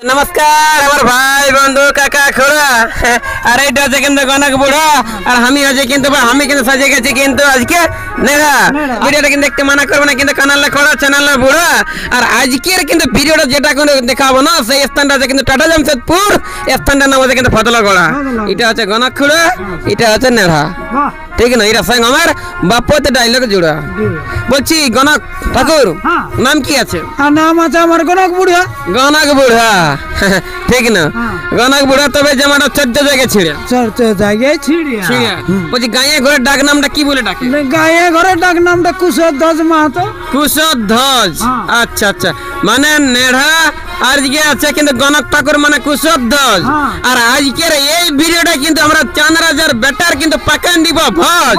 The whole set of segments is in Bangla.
नमस्कार हमारे भाई बंधु काका खोड़ा अरे डजे किंतु गनक बुढ़ा और हम ही हजे किंतु हम ही किंतु सजे गेছি किंतु आज के नेहा ভিডিওটা কিন্তু দেখতে মানা করবে না কিন্তু কানালে খোড়া চ্যানেলে বুড়া আর আজকের কিন্তু ভিডিওটা যেটা কোনো দেখাবো না সেই স্থানটা আছে কিন্তু টাটা জামশেদপুর স্থানটার নাম আছে কিন্তু ফতলাগড়া এটা হচ্ছে গনক খুড়া এটা হচ্ছে নেড়া ठीक ना এর সঙ্গে আমার বাপতে ডায়লগ জোড়া বলছি গনক ঠাকুর নাম কি আছে নাম আছে আমার গনক বুড়া ঠিক না গনক বুড়া তবে জামাটা 14 জায়গায় ছিড়ে 14 জায়গায় ছিড়ে বলছি গায়ে ঘরে ডাক নামটা কি বলে ডাকে গায়ে ঘরে ডাক নামটা কুশধ্বজ মাহাতো কুশধ্বজ আচ্ছা আচ্ছা মানে নেড়া আজকে আছে কিন্তু গনক ঠাকুর মানে কুশধ্বজ আর আজকের এই ভিডিওটা কিন্তু আমরা চাঁদরাজার বেটার কিন্তু পাকান দিব ভজ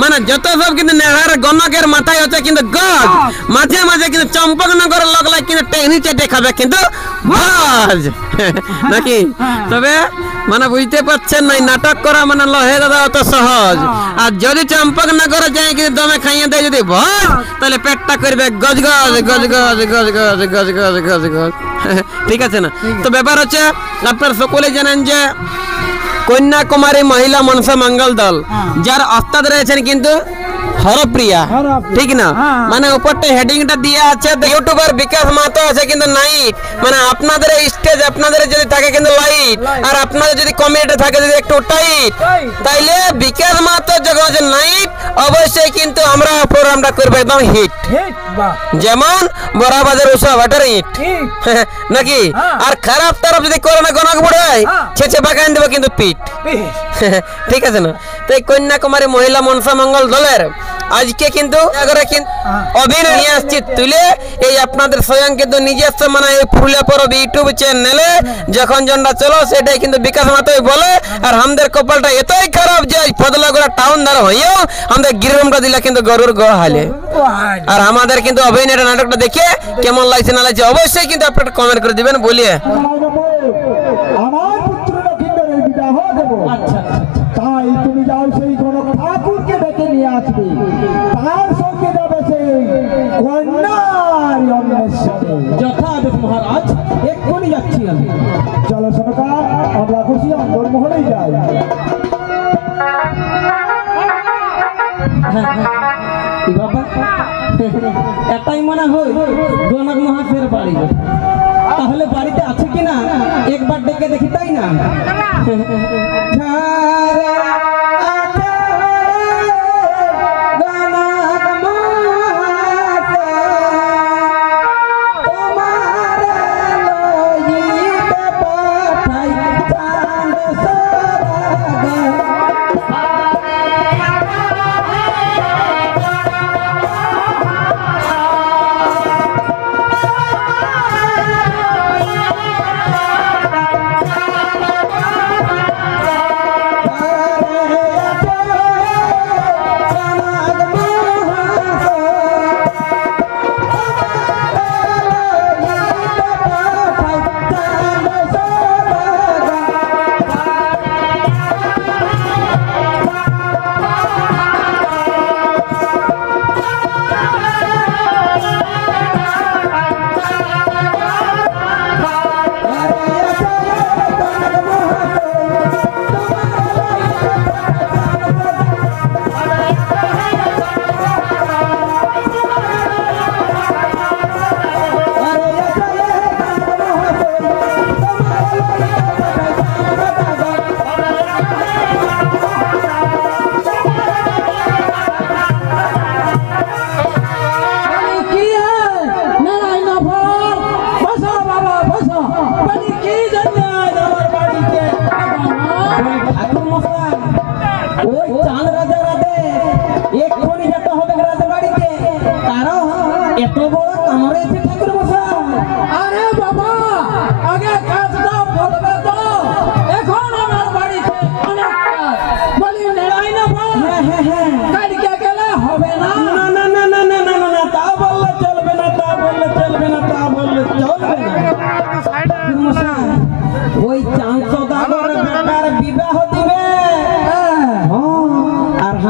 মানে যত সব কিন্তু নেড়ার গনকের মাথায় হচ্ছে কিন্তু গজ মাঝে মাঝে কিন্তু চম্পকনগর লগলাই কিন্তু টেকনি চেটে খাবে কিন্তু ভজ নাকি তবে মানে বুঝতে পারছেন না নাটক করা মানে লহে দাদা অত সহজ আর যদি চম্পকনগর যায় কিন্তু দমে খাইয়ে দেয় যদি ভজ তাহলে পেটটা করবে গজ গজ গজ গজ গজ গজ গজ গজ গজ গজ ঠিক আছে না তো ব্যাপার হচ্ছে আপনারা সকলে জানেন যে কন্যাকুমারী মহিলা মনসা মঙ্গল দল যার ওস্তাদ রয়েছেন কিন্তু হরপ্রিয়া ঠিক না মানে উপরটা হেডিংটা দিয়া আছে ইউটিউবার বিকাশ মাহাতো আছে কিন্তু নাইট মানে আপনাদের স্টেজ আপনাদের যদি থাকে কিন্তু লাইট আর আপনাদের যদি কমেডিতে থাকে যদি একটু টাইট তাইলে বিকাশ মাহাতো যখন আছে নাইট অবশ্যই কিন্তু আমরা প্রোগ্রামটা করব একদম হিট যেমন বরাবাজার উৎসব ভাটার হিট নাকি আর খারাপ তরফ যদি করোনা গনক বুড়াই ছেছে বাগান দেব কিন্তু পিট ঠিক আছে না তো এই কন্যাকুমারী মহিলা মনসা মঙ্গল দলের আজকে কিন্তু অভিনয় নিয়ে আসছি তুলে এই আপনাদের স্বয়ং কিন্তু নিজস্ব মানে এই ফুলে পরব ইউটিউব চ্যানেলে যখন জনটা চলো সেটাই কিন্তু বিকাশ মাতোই বলে আর আমাদের কপালটা এতই খারাপ যে ফদলাগড়া টাউন ধার হইও আমাদের গিরমটা দিলা কিন্তু গরুর গহালে আর আমাদের কিন্তু অভিনয়টা নাটকটা দেখে কেমন লাগছে না লাগছে অবশ্যই কিন্তু আপনারা কমেন্ট করে দিবেন বলিয়ে আমার পুত্র লক্ষিন্দরের বিবাহ দেব আচ্ছা তাই তুমি যাও সেই গনক ঠাকুরকে ডেকে নিয়ে আসবে তার সঙ্গে যাবে সেই কন্যার অন্বেষণে যথাদেশ মহারাজ এক্ষুনি যাচ্ছি আমি চলো সরকার আমরা খুশি অন্তর্মহলেই যাই বাবা এটাই মনে হয় গনক মহাশয়ের বাড়ি তাহলে বাড়িতে আছে কিনা একবার ডেকে দেখি তাই না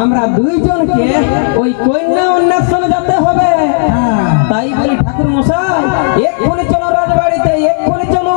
আমরা দুইজনকে ওই কন্যা অন্বেষণে যেতে হবে তাই বলি ঠাকুর মশাই এক্ষুনি চলো রাজবাড়িতে এক্ষুনি চলো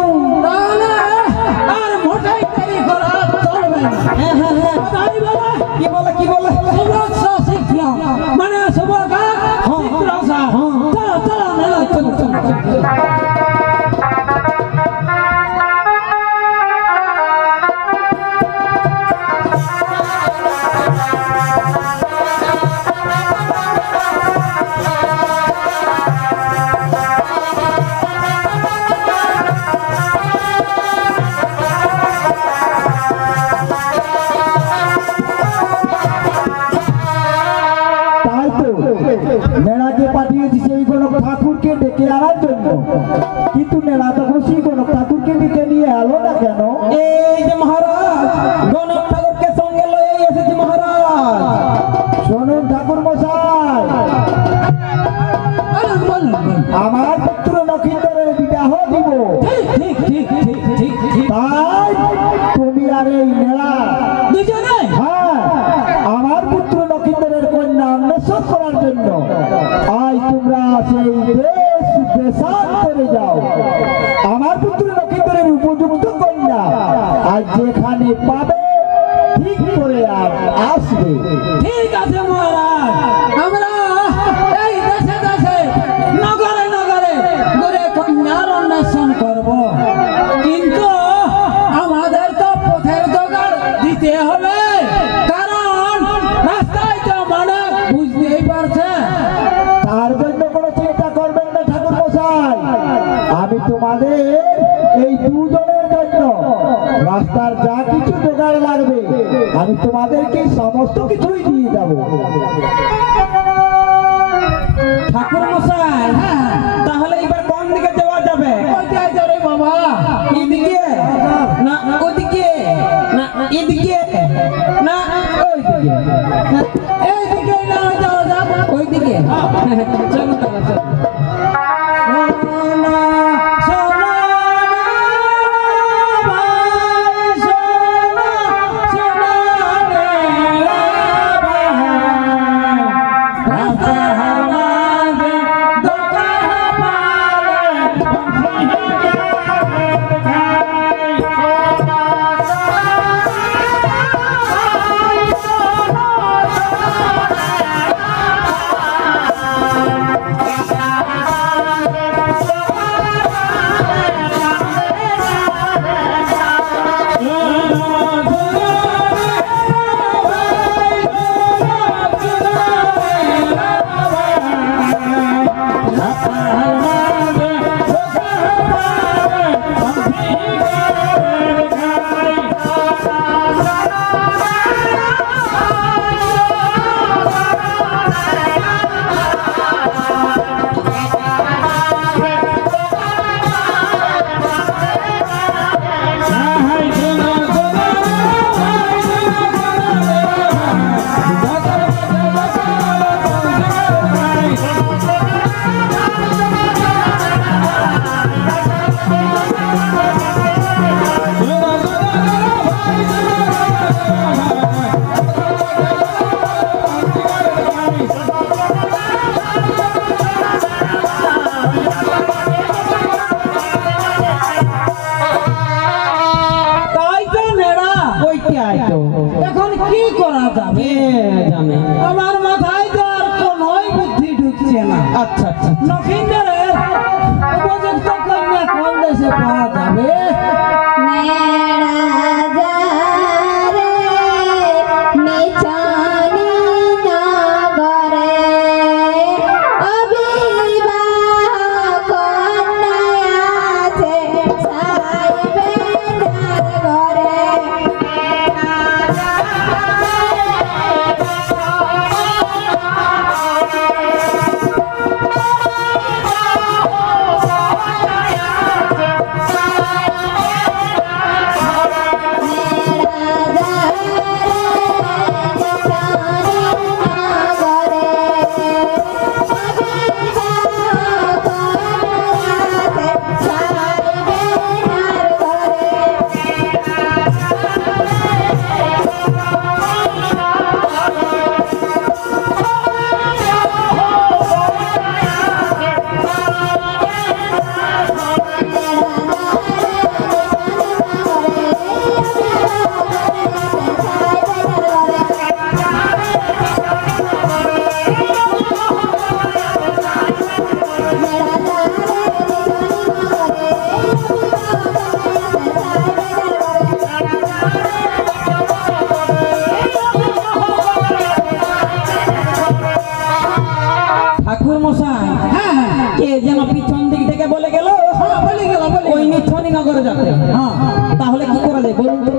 তোমাদের এই দুজনের জন্য রাস্তার যা কিছু জোগাড় লাগবে আমি তোমাদেরকে সমস্ত কিছুই দিয়ে যাবো। ঠাকুর মশাই, তাহলে এবার কোন দিকে যাওয়া যাবে? বাবা এদিকে না ওদিকে না এদিকে না ওইদিকে? এইদিকে না যাওয়া যাবে, ওইদিকে চলো তাহলে চলো। এখন কি করা যাবে জানে। আমার মাথায় তো আর কোনোই বুদ্ধি ঢুকছে না। আচ্ছা আচ্ছা লক্ষিন্দরের উপযুক্ত কন্যা কোন দেশে পাওয়া যাবে? ঠাকুর মশাই, কে যেন পিছন দিক থেকে বলে গেল ওই নিচ্ছনি নগরে যাবে। তাহলে কি করা যায় বলুন তো?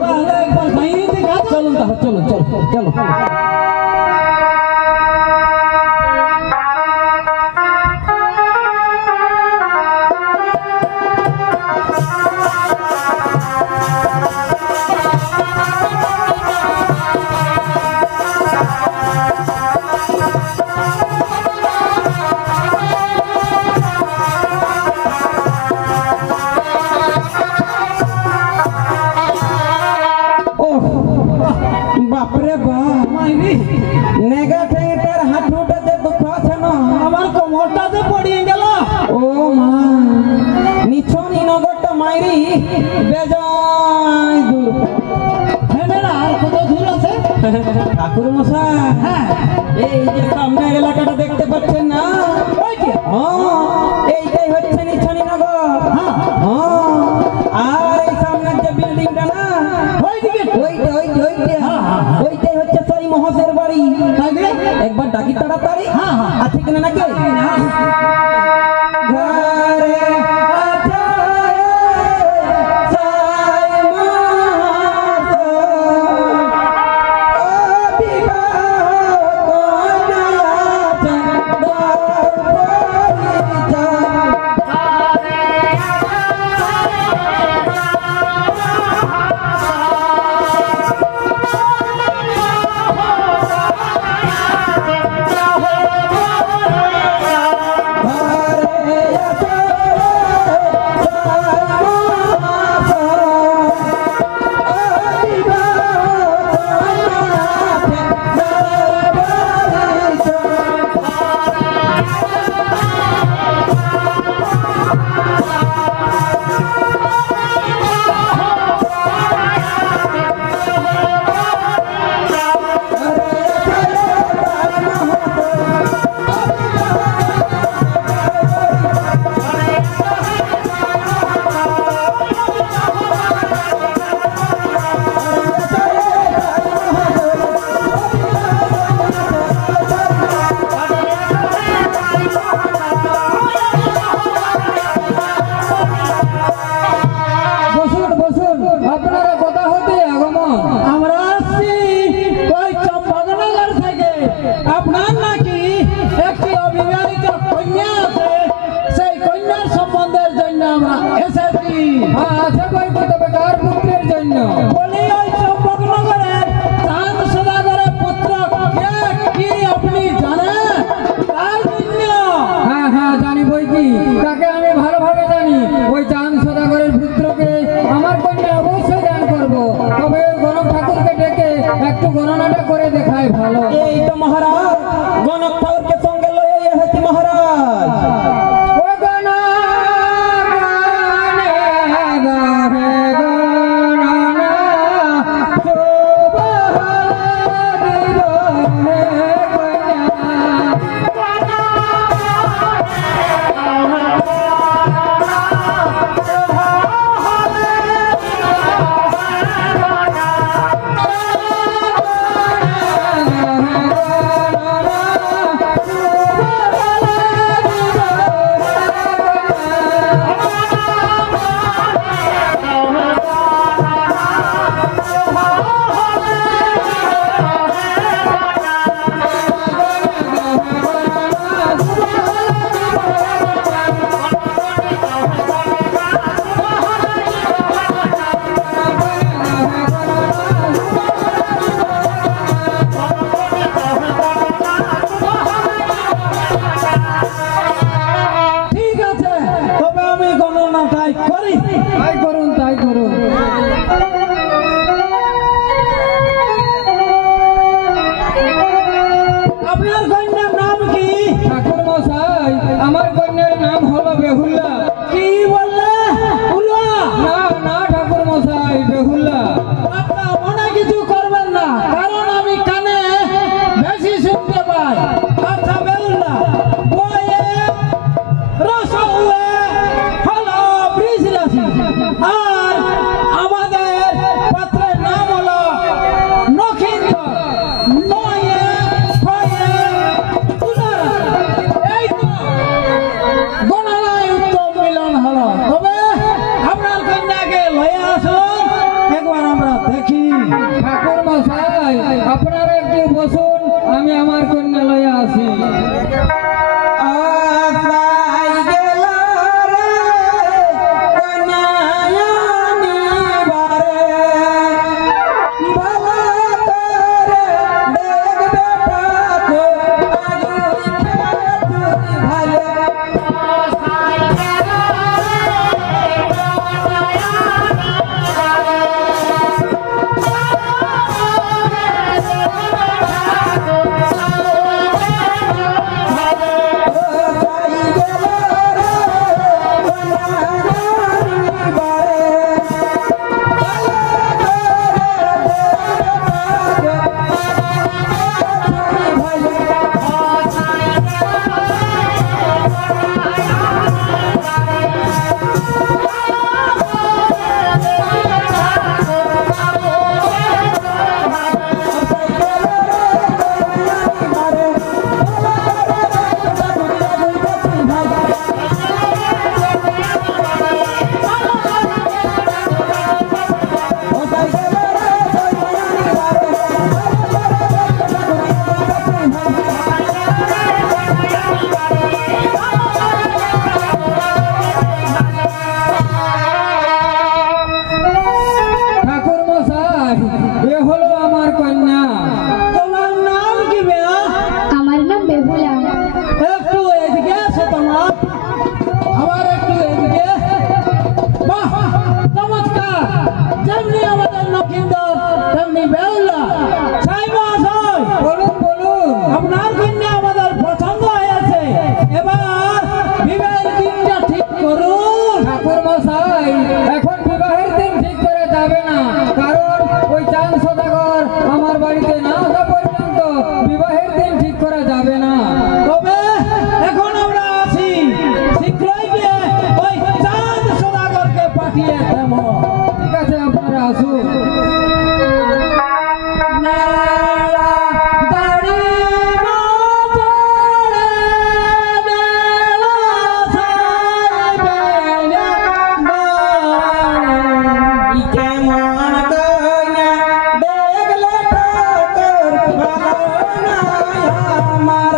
একবার বাইরে থেকে চলুন তাহলে চলুন চলো চলো। বাপরে বাপ, নেগা ঠেঙেটার হাঁটুটাতে দুঃখ আছে না? আমার কোমরটাতে পড়িয়ে গেল। ও মা, নিছনি নগরটা মাইরি বেজায় দূর। আর কত দূর আছে? ঠাকুর মশাই, এই যে সামনের এলাকাটা দেখতে পাচ্ছেন না, এইটাই হচ্ছে নিছনি নগর। আর এই সামনের যে বিল্ডিংটা না, ওইটাই হচ্ছে সেই মহাশের বাড়ি। একবার ডাকি তাড়াতাড়ি, আছে কিনা নাকি? ঘরে আছায় এসেছি। আচ্ছা বৈকি, তবে কার পুত্রের জন্য? বলি ওই চম্পকনগরের চাঁদ সদাগরের পুত্র কে, কি আপনি জানেন? তার জন্য। হ্যাঁ হ্যাঁ জানি বৈকি, তাকে আমি ভালোভাবে জানি। ওই চাঁদ সদাগরের পুত্রকে আমার কন্যা অবশ্যই দান করব। তবে ওই গণক ঠাকুরকে ডেকে একটু গণনাটা করে দেখাই ভালো। এই তো মহারাজ গণক ঠাকুরকে সঙ্গে লয়ে এসেছি মহারাজ। ও গণনা গাহে গণনা ঠিক আছে, তবে আমি গণনাটাই করি। তাই করুন, তাই করুন। আপনার কন্যার নাম কি? ঠাকুর মশাই, আমার কন্যার নাম হলো বেহুলা। কি বললে? উলা? না না ঠাকুর মশাই, বেহুলা। আপনার মনে কিছু করবেন না, কারণ আমি কানে বেশি শুনতে পাই। আচ্ছা বেউলা, বয়ে রসউয়ে হলো বৃষ রাশি, আর আমাদের পাত্রের নাম হলো নক্ষত্র। নয়ে ছয়ে তুলা রাশি। এই তো গণনায় উত্তম মিলন হলো। তবে আপনার কন্যাকে লয়ে আসুন, একবার আমরা দেখি। ঠাকুর মশাই, আপনারা একটু বসুন, আমি আমার কন্যা লইয়া আসি। ঠাকুর মশাই, এ হলো আমার কন্যা। তোমার নাম কি বেয়া? আমার নাম বেহুলা। একটু এদিকে আসো তোমার, আবার একটু এদিকে। বাহ, চমৎকার! যেমনি আমাদের নক্ষত্র, তেমনি বেউলা। সাই মহাশয়, বলুন বলুন। আপনার কন্যা আমাদের পছন্দ হয়েছে। এবার বিবাহের দিনটা ঠিক করুন। ঠাকুর মশাই, এখন বিবাহের দিন ঠিক করা যাবে না, কারণ ওই চাঁদ সদাগর আমার বাড়িতে না আসা পর্যন্ত বিবাহের দিন ঠিক করা যাবে না। তবে এখন আমরা আছি, শীঘ্রই গিয়ে ওই চাঁদ সদাগরকে পাঠিয়ে দেব। ঠিক আছে, আপনারা আসুন। আমার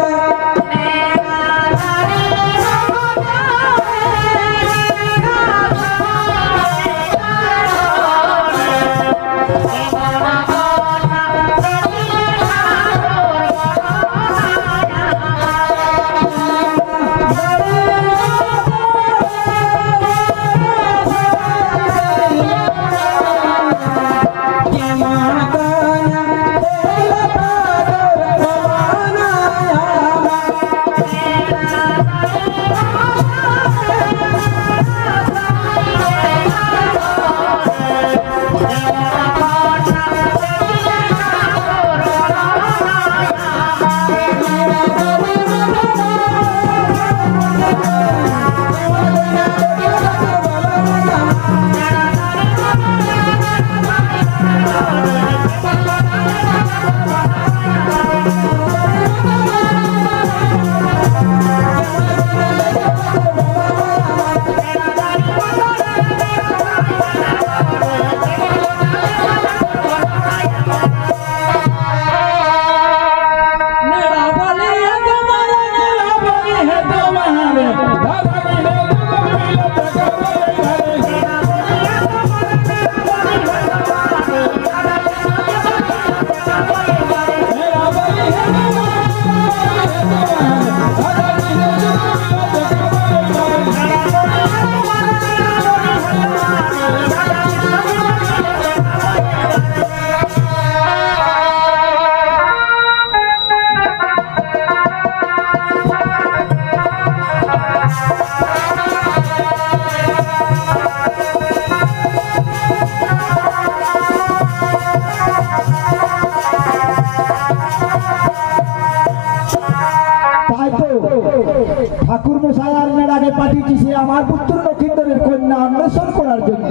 পাঠিয়েছি আমার পুত্র লক্ষিন্দরের কন্যা অন্বেষণ করার জন্য।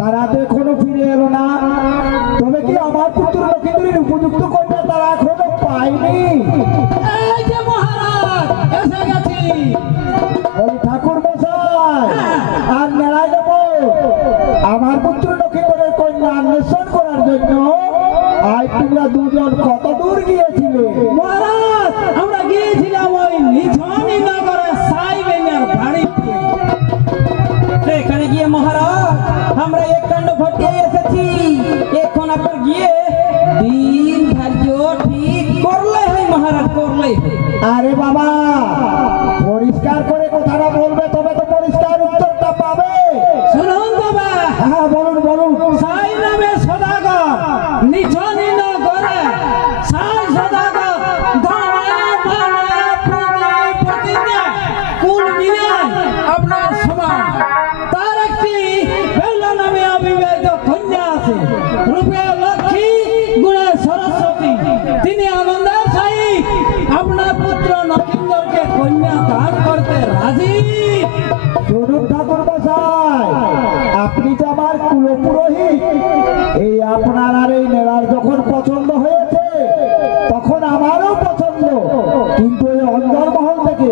তারা তো এখনো ফিরে এলো না। তবে কি আমার পুত্র লক্ষিন্দরের উপযুক্ত কন্যা তারা এখনো পায়নি? এই যে মহারাজ এসে গেছি। ওই ঠাকুর মশাই আর মেলায় দেব আমার পুত্র লক্ষিন্দরের কন্যা অন্বেষণ করার জন্য। আজ তোমরা দুজন কত দূর গিয়েছিলে? মহারাজ আমরা গিয়েছিলাম ওই নিঝনি নগরে সাইবেনের বাড়িতে। এখানে গিয়ে মহারাজ আমরা এক কাণ্ড ঘটিয়ে এসেছি। এখন আপনার গিয়ে দিন ধার্য ঠিক করলে হয় মহারাজ, করলে। আরে বাবা, পরিষ্কার করে কথাটা বলবে তবে তো পরিষ্কার উত্তরটা পাবে। শুনুন তবে, হ্যাঁ বলুন বলুন। সাই নামে সদাগর নিঝনি নগরে সাই সদাগর ধনে ধনে প্রতিদিনে কুল মিলে আপনার সমান। তার একটি বেলা নামে অবিবাহিত কন্যা আছে, রূপে লক্ষ্মী গুণে সরস্বতী। তিনি আনন্দের সহিত আপনার পুত্র নকিন্দরকে কন্যা দান করতে রাজি। শুনুন ঠাকুর মশাই, আপনি তো আমার কুলপুরোহিত। এই আপনার আর এই মেলার যখন পছন্দ হয়েছে তখন আমারও পছন্দ। কিন্তু এই অঞ্জনমহল থেকে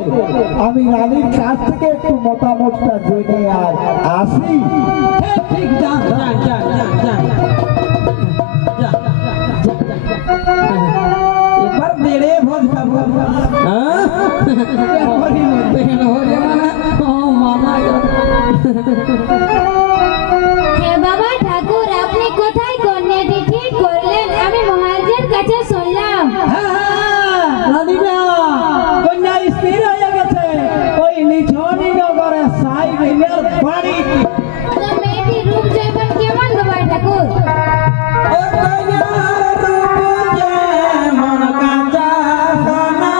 আমি রানীর কাছ থেকে একটু মতামতটা জেনে আর আসি। ঠিক যান যান যান যান যান। এবার বেড়ে ভোজ খাবো। হ্যাঁ হরি মধ্যে হরি মানে ও মামা হ্যাঁ বাবা ঠাকুর, আপনি কোথায় কন্যাটি ঠিক করলেন? আমি মহারাজের কাছে শুনলাম। রানীরা কন্যা স্থির হয়ে গেছে ওই নিঝনি নগরে সাইবেনের বাড়িতে। তো মেয়েটির রূপ জৈবন কেমন বাবা ঠাকুর? ও কন্যার রূপ যেমন কাঁচা সোনা,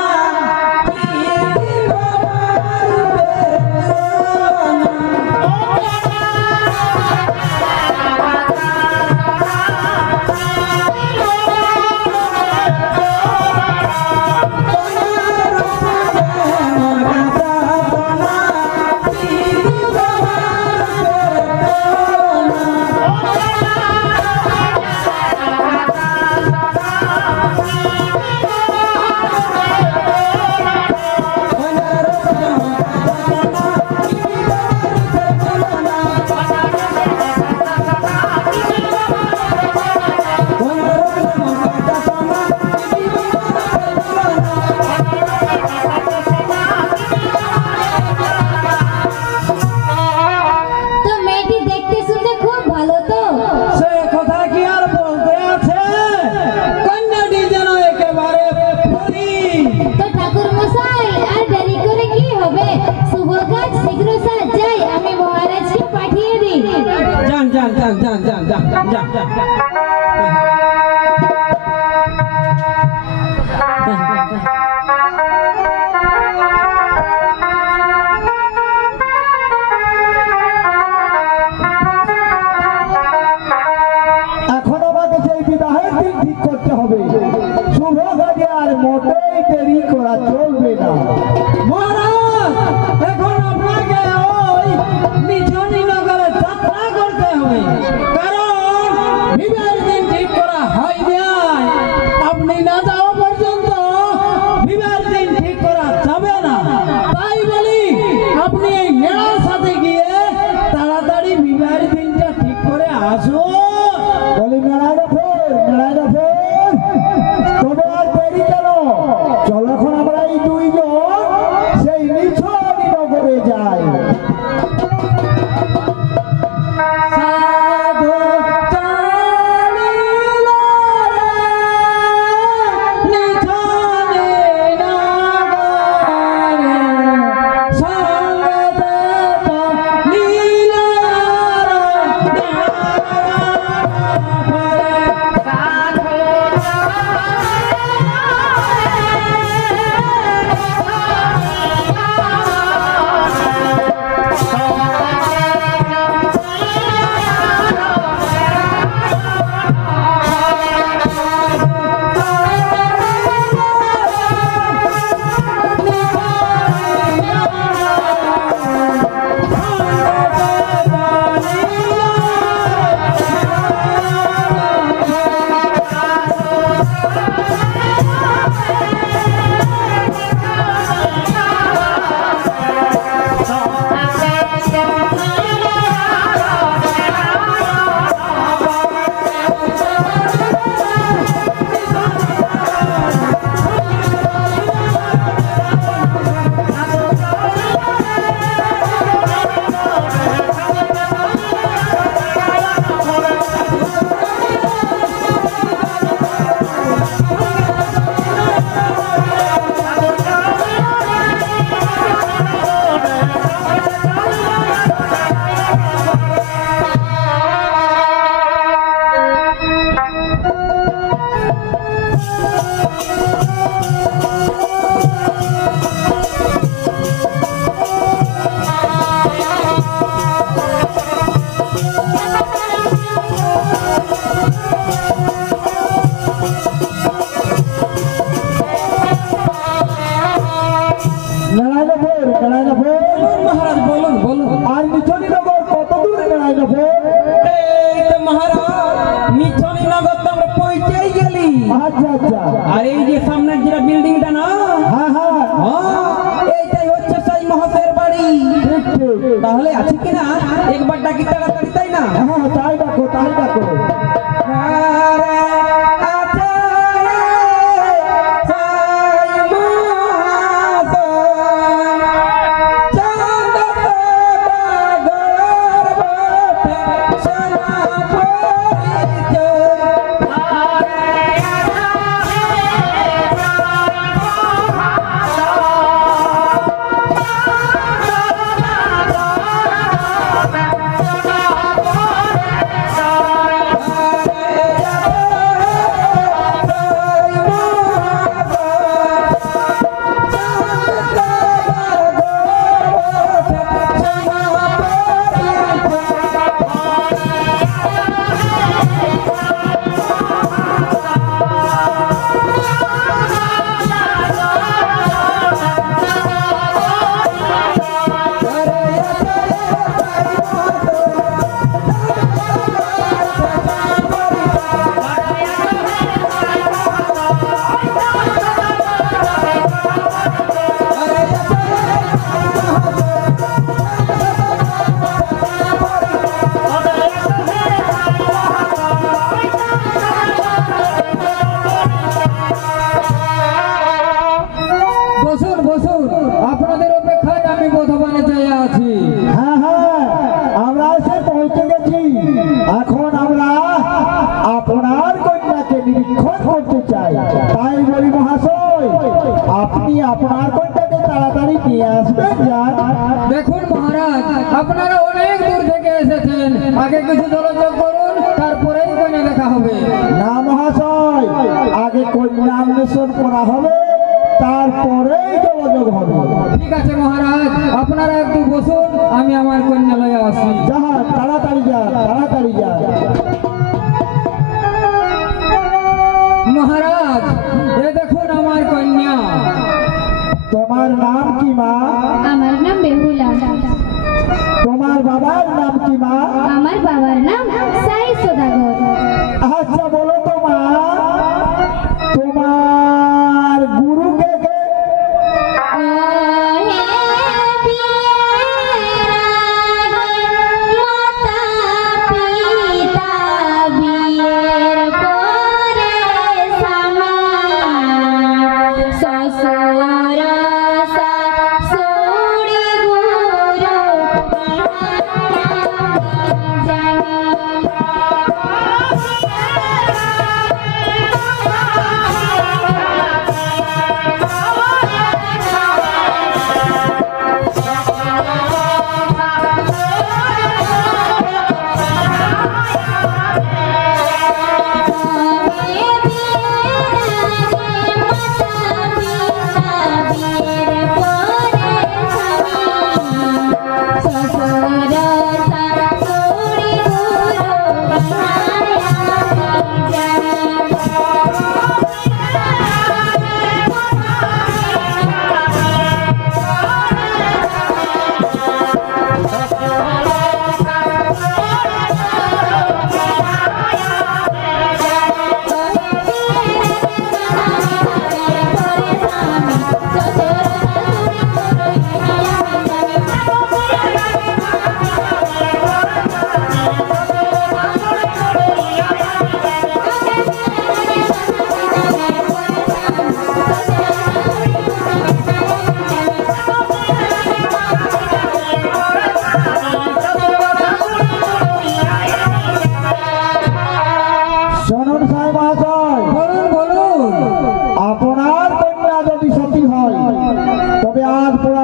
তো মেয়েটি দেখতে শুনতে খুব ভালো তো? সে কথা কি আর বলতে আছে, কন্যাটি যেন একেবারে পরী। তো ঠাকুর মশাই আর দেরি করে কি হবে? শুভ কাজ শীঘ্র সাজ যাই, আমি মহারাজকে পাঠিয়ে দিই। যান যান যান যান যান যান যান যান যান। এখন আমাকে সেই বিবাহের দিন ঠিক করতে হবে। শুভ কাজে আর মোটেই দেরি করা চলবে না। মহারাজ এখন আপনাকে ওই নিঝনি নগরে যাত্রা করতে হবে, কারণ বিবাহের বেড়াই নেবো? এই তো মহারাজ মিছনি নগর তো আমরা পৌঁছেই গেলি। আচ্ছা আচ্ছা, আর এই যে সামনের যেটা বিল্ডিংটা না, হ্যাঁ হ্যাঁ, এইটাই হচ্ছে সেই মহাশয়ের বাড়ি। ঠিক ঠিক, তাহলে আছে কিনা একবার ডাকি তাড়াতাড়ি, তাই না? হ্যাঁ তাই ডাকো তাই ডাকো। বসুন বসুন, আপনাদের অপেক্ষায় আমি বোধবানে চাই আছি। হ্যাঁ হ্যাঁ, আমরা এসে পৌঁছে গেছি। এখন আমরা আপনার কন্যাকে নিরীক্ষণ করতে চাই। তাই বলি মহাশয়, আপনি আপনার কন্যাকে তাড়াতাড়ি নিয়ে আসবেন। যান। দেখুন মহারাজ, আপনারা অনেক দূর থেকে এসেছেন, আগে কিছু যোগাযোগ করুন, তারপরেই কন্যা দেখা হবে। না মহাশয়, আগে কন্যা অন্বেষণ করা হবে, তারপরেই যোগাযোগ হবে। ঠিক আছে মহারাজ, আপনারা একটু বসুন, আমি আমার কন্যা লয়ে আসি। যান, তাড়াতাড়ি যান, তাড়াতাড়ি যান। মহারাজ, এ দেখুন আমার কন্যা। তোমার নাম কি মা? আমার নাম বেহুলা। তোমার বাবার নাম কি মা? আমার বাবার নাম সাই সদাগর। আচ্ছা বলো তো মা, তোমার গুরু কে কে?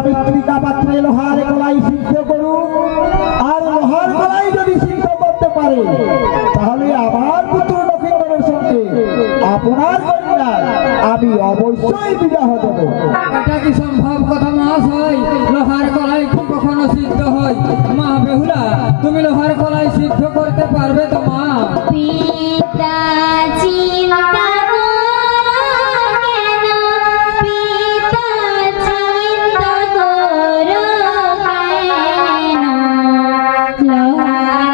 পত্রিকা পাত্রে লোহার কলাই সিদ্ধ করুন, আর লোহার কলাই যদি সিদ্ধ করতে পারে তাহলে আমার পুত্র লক্ষিন্দরের সঙ্গে আপনার কন্যা আমি অবশ্যই বিবাহ দেব। এটা কি সম্ভব কথা মহাশয়? লোহার কলাই কি কখনো সিদ্ধ হয়? মা বেহুলা, তুমি লোহার কলাই সিদ্ধ করতে পারবে তো মা? পিতা চিন্তা করো কেন, পিতা চিন্তা করো কেন, লোহার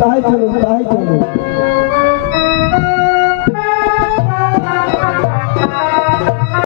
তাই চলুন তাই চলুন